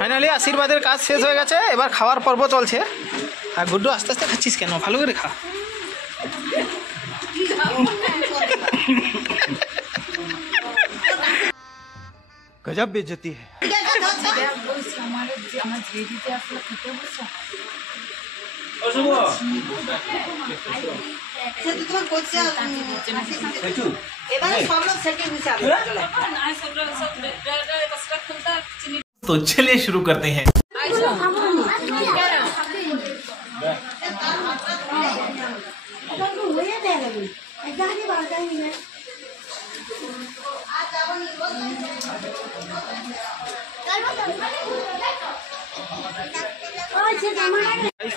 ফাইনালি আশীর্বাদের কাজ শেষ হয়ে গেছে, এবার খাওয়ার পর্ব চলছে। আর গুড্ডু আস্তে আস্তে খাচ্ছিস কেন? ভালো করে খা। गजब बेइज्जती है। तो चलिए शुरू करते हैं।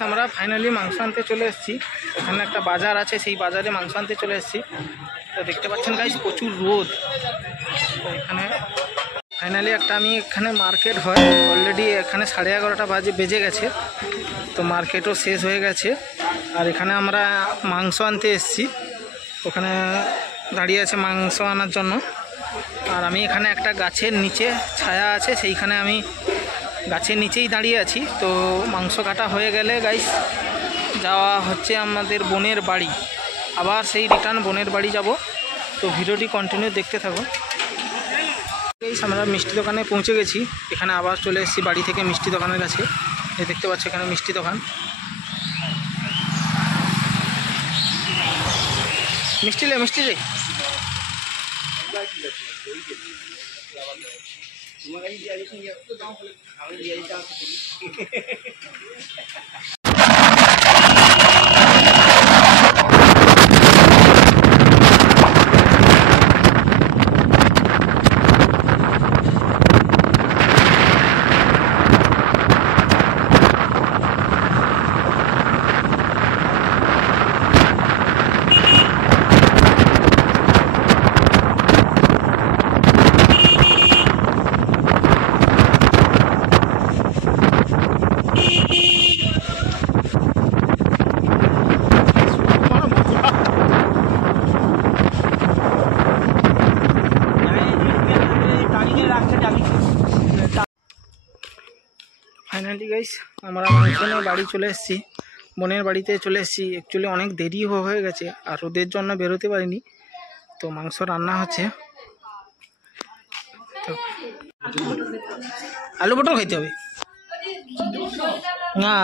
আমরা ফাইনালি মাংস আনতে চলে এসেছি। এখানে একটা বাজার আছে, সেই বাজারে মাংস আনতে চলে এসেছি। তো দেখতে পাচ্ছেন গাইস প্রচুর রোদ। তো এখানে ফাইনালি আমি এখানে মার্কেট হয় অলরেডি, এখানে 11:30 বেজে গেছে। তো মার্কেটও শেষ হয়ে গেছে। আর এখানে আমরা মাংস আনতে এসেছি, ওখানে দাঁড়িয়ে আছে মাংস আনার জন্য। আর আমি এখানে একটা গাছের নিচে ছায়া আছে, সেইখানে আমি গাছের নিচেই দাঁড়িয়ে আছি। তো মাংস কাটা হয়ে গেলে গাইস যাওয়া হচ্ছে আমাদের বোনের বাড়ি, আবার সেই রিটার্ন বোনের বাড়ি যাব। তো ভিডিওটি কন্টিনিউ দেখতে থাকো। গাইস আমরা মিষ্টি দোকানে পৌঁছে গেছি। এখানে আবার চলে এসেছি বাড়ি থেকে মিষ্টি দোকানের কাছে। এই দেখতে পাচ্ছ এখানে মিষ্টি দোকান। মিষ্টি লে ফাইনালি গাইস আমরা মাংস নিয়ে বাড়ি চলে এসেছি, বোনের বাড়িতে চলে এসেছি। অ্যাকচুয়ালি অনেক দেরি হয়ে গেছে আর রোদের জন্য বেরোতে পারিনি। তো মাংস রান্না হচ্ছে। তো আলু পটল খাইতে হবে না।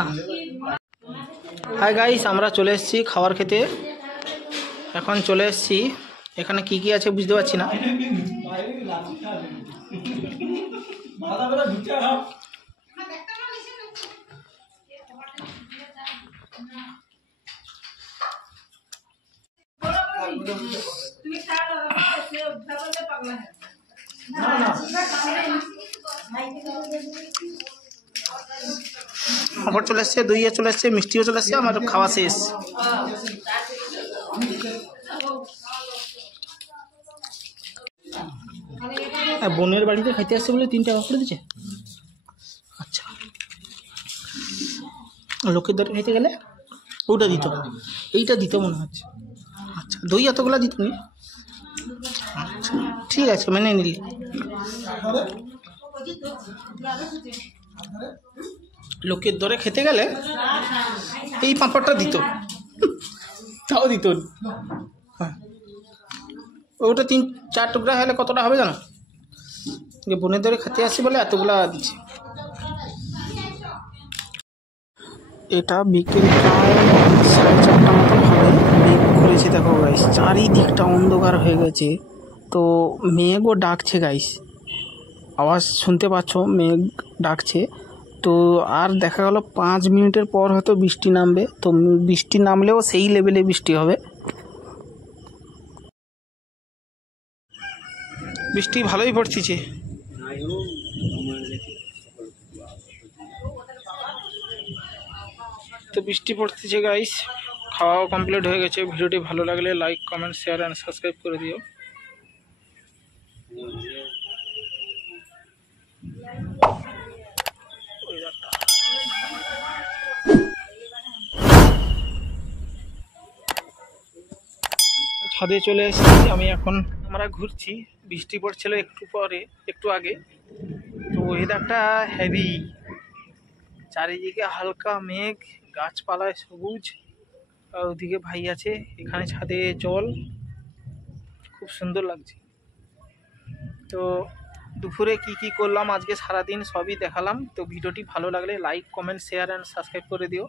হাই গাইস আমরা চলে এসেছি খাবার খেতে। এখন চলে এসেছি, এখানে কি কি আছে বুঝতে পারছি না। খাবার চলে এসছে, দইয়ে চলে এসছে, মিষ্টিও চলে এসছে, আমার খাওয়া শেষ। বোনের বাড়িতে খাইতে আসছে বলে 3 টাকা করে দিচ্ছে। আচ্ছা, লোকের দরে খাইতে গেলে ওটা দিত, এইটা দিত মনে হচ্ছে। আচ্ছা, দই এতগুলো দিত নি? আচ্ছা ঠিক আছে, মেনে নিলি। লোকের দরে খেতে গেলে এই পাঁপড়টা দিত, তাও দিত। হ্যাঁ, ওটা 3-4 টুকরা হলে কতটা হবে জানো? যে বোনের দরে খেতে আসি বলে এতগুলা দিচ্ছে। এটা বিকেল প্রায় 4:30 মতো হবে। মেঘ করেছে দেখো গাইস, চারিদিকটা অন্ধকার হয়ে গেছে। তো মেঘও ডাকছে গাইস, আওয়াজ শুনতে পাচ্ছ, মেঘ ডাকছে। তো আর দেখা গেল 5 মিনিটের পর হয়তো বৃষ্টি নামবে। তো বৃষ্টি নামলেও সেই লেভেলে বৃষ্টি হবে। বৃষ্টি ভালোই পড়তিছে। তো বৃষ্টি পড়তেছে গাইস। খাওয়াও কমপ্লিট হয়ে গেছে। ভিডিওটি ভালো লাগলে like, comment, share and subscribe করে দিও। ছাদে চলে এসেছি আমি। এখন আমরা ঘুরছি, বৃষ্টি পড়ছিল একটু আগে। তো ওয়েদারটা হেভি, চারিদিকে হালকা মেঘ, গাছপালায় সবুজ, আর ওদিকে ভাই আছে, এখানে ছাদে জল, খুব সুন্দর লাগছে। তো দুপুরে কি কি করলাম আজকে সারাদিন সবই দেখালাম। তো ভিডিওটি ভালো লাগলে like, comment, share and subscribe করে দিও।